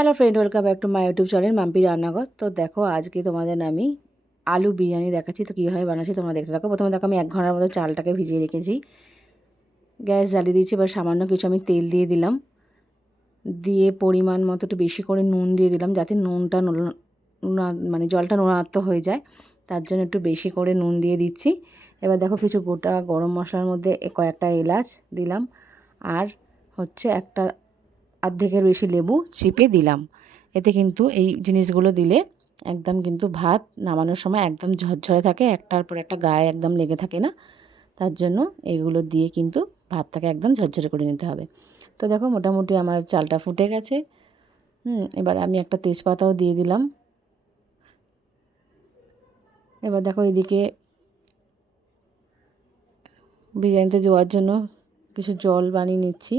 Hello friend welcome back to my YouTube channel Mampi রান্নাঘর তো দেখো, আজকে তোমাদের আমি আলু বিরিয়ানি দেখাচ্ছি। তো কীভাবে বানাচ্ছি তোমরা দেখতে থাকো। প্রথমে দেখো, আমি এক ঘণ্টার মতো চালটাকে ভিজিয়ে রেখেছি। গ্যাস জ্বালিয়ে দিয়েছি, এবার সামান্য কিছু আমি তেল দিয়ে দিলাম। দিয়ে পরিমাণ মতো একটু বেশি করে নুন দিয়ে দিলাম, যাতে নুনটা মানে জলটা নোনাত্ম হয়ে যায়। তার জন্য একটু বেশি করে নুন দিয়ে দিচ্ছি। এবার দেখো, কিছু গোটা গরম মশলার মধ্যে কয়েকটা এলাচ দিলাম। আর হচ্ছে একটা অর্ধেকের বেশি লেবু চিপে দিলাম। এতে কিন্তু এই জিনিসগুলো দিলে একদম কিন্তু ভাত নামানোর সময় একদম ঝরঝরে থাকে, একটার পর একটা গায়ে একদম লেগে থাকে না। তার জন্য এইগুলো দিয়ে কিন্তু ভাতটাকে একদম ঝরঝরে করে নিতে হবে। তো দেখো মোটামুটি আমার চালটা ফুটে গেছে। হুম, এবার আমি একটা তেজপাতাও দিয়ে দিলাম। এবার দেখো এদিকে বিরিয়ানিতে যাওয়ার জন্য কিছু জল বানিয়ে নিচ্ছি।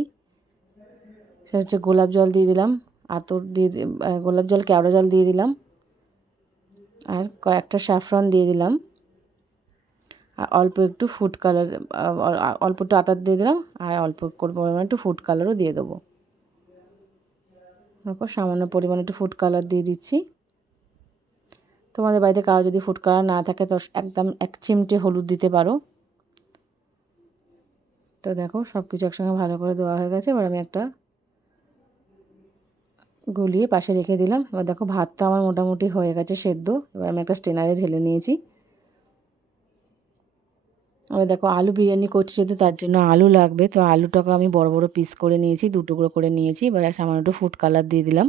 সেটা হচ্ছে গোলাপ জল দিয়ে দিলাম আতর দিয়ে গোলাপ জল, কেওড়া জল দিয়ে দিলাম, আর কয়েকটা স্যাফরন দিয়ে দিলাম, আর অল্প একটু ফুড কালার অল্প একটু আতার দিয়ে দিলাম, আর অল্প পরিমাণে একটু ফুড কালারও দিয়ে দেবো। দেখো, সামান্য পরিমাণে একটু ফুড কালার দিয়ে দিচ্ছি। তোমাদের বাড়িতে কারও যদি ফুড কালার না থাকে, তো একদম এক চিমটে হলুদ দিতে পারো। তো দেখো সব কিছু একসঙ্গে ভালো করে দেওয়া হয়ে গেছে, এবার আমি একটা গুলিয়ে পাশে রেখে দিলাম। এবার দেখো ভাতটা আমার মোটামুটি হয়ে গেছে সেদ্ধ। এবার আমি একটা স্টেনারে ঢেলে নিয়েছি। এবার দেখো আলু বিরিয়ানি করছি যেহেতু তার জন্য আলু লাগবে, তো আলুটাকে আমি বড় বড় পিস করে নিয়েছি, দু টুকরো করে নিয়েছি। এবার সামান্য একটু ফুড কালার দিয়ে দিলাম।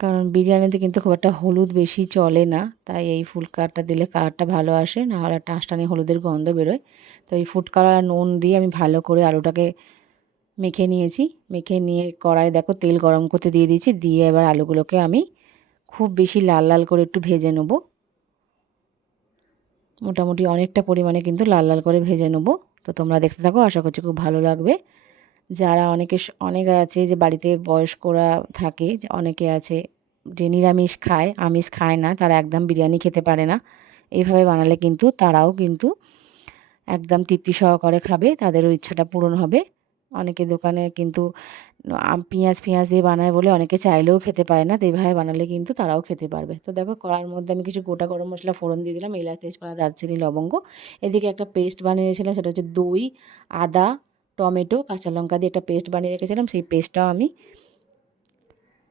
কারণ বিরিয়ানিতে কিন্তু খুব একটা হলুদ বেশি চলে না, তাই এই ফুড কালারটা দিলে কালারটা ভালো আসে না হলে একটা আঁশটানি হলুদের গন্ধ বেরোয়। তো এই ফুড কালার আর নুন দিয়ে আমি ভালো করে আলুটাকে মেখে নিয়েছি। মেখে নিয়ে কড়াই দেখো তেল গরম করতে দিয়ে দিয়েছি। দিয়ে এবার আলুগুলোকে আমি খুব বেশি লাল লাল করে একটু ভেজে নেব। মোটামুটি অনেকটা পরিমাণে কিন্তু লাল লাল করে ভেজে নেব। তো তোমরা দেখতে থাকো, আশা করছি খুব ভালো লাগবে। যারা অনেকে অনেকে আছে যে বাড়িতে বয়স্করা থাকে অনেকে আছে যে নিরামিষ খায়, আমিষ খায় না, তারা একদম বিরিয়ানি খেতে পারে না। এইভাবে বানালে কিন্তু তারাও কিন্তু একদম তৃপ্তি সহকারে খাবে, তাদেরও ইচ্ছাটা পূরণ হবে। অনেকে দোকানে কিন্তু পেঁয়াজ পেঁয়াজ দিয়ে বানায় বলে অনেকে চাইলেও খেতে পারে না। তো বানালে কিন্তু তারাও খেতে পারবে। তো দেখো, কড়ার মধ্যে আমি কিছু গোটা গরম মশলা, ফোড়ন দিয়ে দিলাম, এলাচ, তেজপাতা, দারচিনি, লবঙ্গ। এদিকে একটা পেস্ট বানিয়ে রেখেছিলাম, সেটা হচ্ছে দই, আদা, টমেটো, কাঁচা লঙ্কা দিয়ে একটা পেস্ট বানিয়ে রেখেছিলাম। সেই পেস্টটাও আমি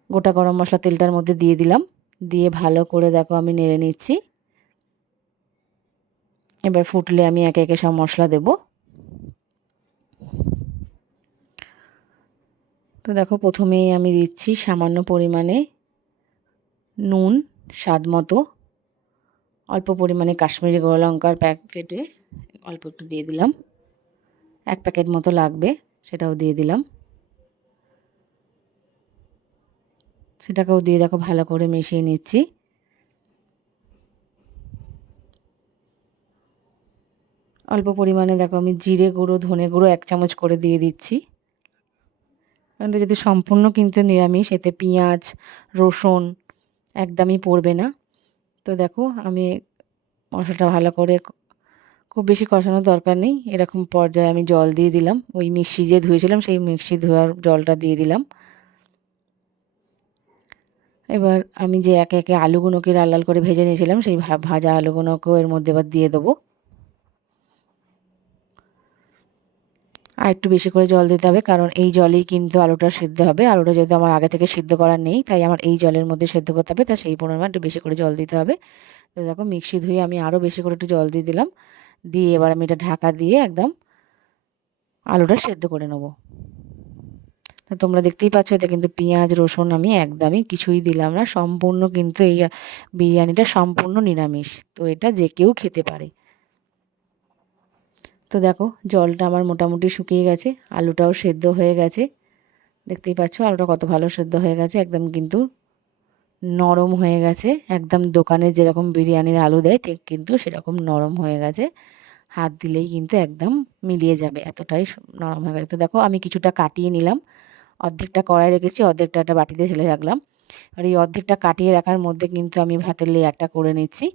গোটা গরম মশলা তেলটার মধ্যে দিয়ে দিলাম। দিয়ে ভালো করে দেখো আমি নেড়ে নিচ্ছি। এবার ফুটলে আমি একে একে সব মশলা দেবো। তো দেখো প্রথমেই আমি দিচ্ছি সামান্য পরিমাণে নুন, স্বাদ মতো। অল্প পরিমাণে কাশ্মীরি গোড়া লঙ্কার প্যাকেটে অল্প একটু দিয়ে দিলাম। এক প্যাকেট মতো লাগবে, সেটাও দিয়ে দিলাম। সেটাকেও দিয়ে দেখো ভালো করে মিশিয়ে নিচ্ছি। অল্প পরিমাণে দেখো আমি জিরে গুঁড়ো, ধনে গুঁড়ো এক চামচ করে দিয়ে দিচ্ছি। কারণ যদি সম্পূর্ণ কিন্তু নিরামিষ, এতে পেঁয়াজ, রসুন একদমই পড়বে না। তো দেখো, আমি মশলাটা ভালো করে খুব বেশি কষানোর দরকার নেই। এরকম পর্যায়ে আমি জল দিয়ে দিলাম। ওই মিক্সি যে ধুয়েছিলাম, সেই মিক্সি ধোয়ার জলটা দিয়ে দিলাম। এবার আমি যে একে একে আলুগুলোকে লাল লাল করে ভেজে নিয়েছিলাম, সেই ভাজা আলুগুলোকেও এর মধ্যে এবার দিয়ে দেবো। আর একটু বেশি করে জল দিতে হবে, কারণ এই জলেই কিন্তু আলুটা সিদ্ধ হবে। আলুটা যেহেতু আমার আগে থেকে সিদ্ধ করা নেই, তাই আমার এই জলের মধ্যে সেদ্ধ করতে হবে, তা সেই পরিমাণ একটু বেশি করে জল দিতে হবে। তো দেখো, মিক্সি ধুয়ে আমি আরও বেশি করে একটু জল দিয়ে দিলাম। দিয়ে এবার আমি এটা ঢাকা দিয়ে একদম আলুটা সেদ্ধ করে নেব। তো তোমরা দেখতেই পাচ্ছ, এটা কিন্তু পেঁয়াজ, রসুন আমি একদমই কিছুই দিলাম না, সম্পূর্ণ কিন্তু এই বিরিয়ানিটা সম্পূর্ণ নিরামিষ। তো এটা যে কেউ খেতে পারে। তো দেখো, জলটা আমার মোটামুটি শুকিয়ে গেছে, আলুটাও সেদ্ধ হয়ে গেছে। দেখতেই পাচ্ছ, আলুটা কত ভালো সেদ্ধ হয়ে গেছে, একদম কিন্তু নরম হয়ে গেছে। একদম দোকানে যেরকম বিরিয়ানির আলু দেয়, ঠিক কিন্তু সেরকম নরম হয়ে গেছে। হাত দিলেই কিন্তু একদম মিলিয়ে যাবে, এতটাই নরম হয়ে গেছে। তো দেখো, আমি কিছুটা কাটিয়ে নিলাম। অর্ধেকটা কড়াই রেখেছি অর্ধেকটা একটা বাটিতে ঢেলে রাখলাম। আর এই অর্ধেকটা কাটিয়ে রাখার মধ্যে কিন্তু আমি ভাতের লেয়ারটা করে নিচ্ছি।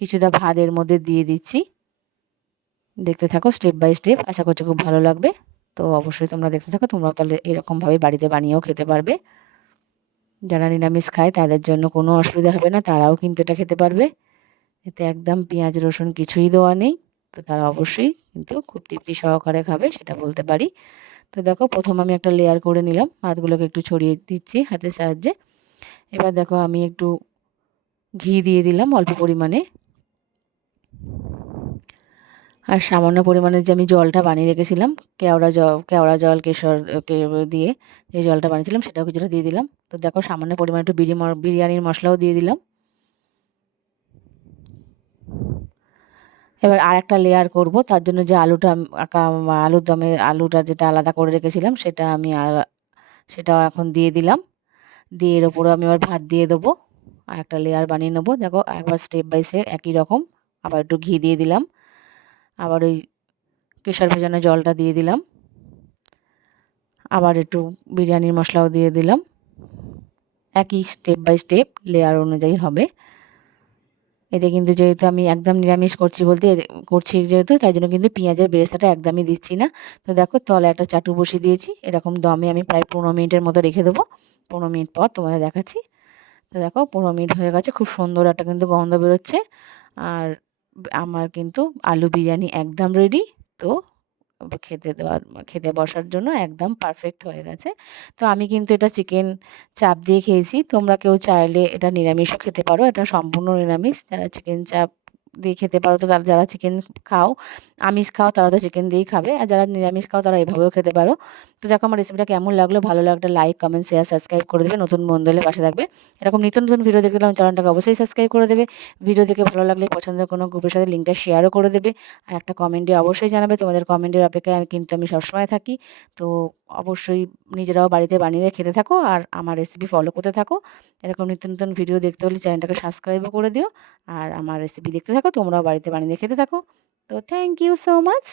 কিছুটা ভাত এর মধ্যে দিয়ে দিচ্ছি। দেখতে থাকো স্টেপ বাই স্টেপ আশা করছি খুব ভালো লাগবে। তো অবশ্যই তোমরা দেখতে থাকো, তোমরাও তাহলে এরকমভাবে বাড়িতে বানিয়েও খেতে পারবে। যারা নিরামিষ খায়, তাদের জন্য কোনো অসুবিধা হবে না, তারাও কিন্তু এটা খেতে পারবে। এতে একদম পেঁয়াজ, রসুন কিছুই দেওয়া নেই, তো তারা অবশ্যই কিন্তু খুব তৃপ্তি সহকারে খাবে, সেটা বলতে পারি। তো দেখো, প্রথম আমি একটা লেয়ার করে নিলাম ভাতগুলোকে একটু ছড়িয়ে দিচ্ছি হাতের সাহায্যে। এবার দেখো, আমি একটু ঘি দিয়ে দিলাম অল্প পরিমাণে। আর সামান্য পরিমাণে যে আমি জলটা বানিয়ে রেখেছিলাম, কেওড়া জল কেওড়া জল, কেশর দিয়ে যে জলটা বানিয়েছিলাম সেটাও কিছুটা দিয়ে দিলাম। তো দেখো সামান্য পরিমাণে একটু বিরি বিরিয়ানির মশলাও দিয়ে দিলাম। এবার আর একটা লেয়ার করব, তার জন্য যে আলুটা আলুর দমে, আলুটা যেটা আলাদা করে রেখেছিলাম সেটা আমি সেটাও এখন দিয়ে দিলাম। দিয়ে এর ওপরে আমি আবার ভাত দিয়ে দেবো। আর একটা লেয়ার বানিয়ে নেব। দেখো একবার স্টেপ বাই স্টেপ একই রকম। আবার একটু ঘি দিয়ে দিলাম। আবার ওই কেশর ভেজানো জলটা দিয়ে দিলাম। আবার একটু বিরিয়ানির মশলাও দিয়ে দিলাম। একই স্টেপ বাই স্টেপ লেয়ার অনুযায়ী হবে। এতে কিন্তু যেহেতু আমি একদম নিরামিষ করছি বলতে, করছি যেহেতু, তাই জন্য কিন্তু পেঁয়াজের বেরেস্তাটা একদমই দিচ্ছি না। তো দেখো তলে একটা চাটু বসিয়ে দিয়েছি। এরকম দমে আমি প্রায় পনেরো মিনিটের মতো রেখে দেবো। পনেরো মিনিট পর তোমাদের দেখাচ্ছি। তো দেখো, পনেরো মিনিট হয়ে গেছে। খুব সুন্দর একটা কিন্তু গন্ধ বেরোচ্ছে। আর আমার কিন্তু আলু বিরিয়ানি একদম রেডি তো খেতে দেওয়ার, খেতে বসার জন্য একদম পারফেক্ট হয়ে গেছে। তো আমি কিন্তু এটা চিকেন চাপ দিয়ে খেয়েছি। তোমরা কেউ চাইলে এটা নিরামিষও খেতে পারো। এটা সম্পূর্ণ নিরামিষ। যারা চিকেন চাপ দিয়ে খেতে পারো। তো তারা, যারা চিকেন খাও, আমিষ খাও, তারা তো চিকেন দিয়েই খাবে। আর যারা নিরামিষ খাও, তারা এভাবেও খেতে পারো। তো দেখো, আমার রেসিপিটা কেমন লাগল? ভালো লাগলে লাইক কমেন্ট শেয়ার সাবস্ক্রাইব করে দেবে। নতুন বন্ধু হলে পাশে থাকবে। এরকম নিত্য নতুন ভিডিও দেখতে আমার চ্যানেলটাকে অবশ্যই সাবস্ক্রাইব করে দেবে। ভিডিও দেখে ভালো লাগলে পছন্দের কোনো গ্রুপের সাথে লিঙ্কটা শেয়ারও করে দেবে। আর একটা কমেন্টে অবশ্যই জানাবে। তোমাদের কমেন্টের অপেক্ষায় আমি কিন্তু, আমি সবসময় থাকি। তো অবশ্যই নিজেরাও বাড়িতে বানিয়ে খেতে থাকো আর আমার রেসিপি ফলো করতে থাকো। এরকম নিত্য নতুন ভিডিও দেখতে হলে চ্যানেলটাকে সাবস্ক্রাইবও করে দিও। আর আমার রেসিপি দেখতে থাকো, তোমরাও বাড়িতে বানিয়ে খেতে থাকো। তো থ্যাংক ইউ সো মাচ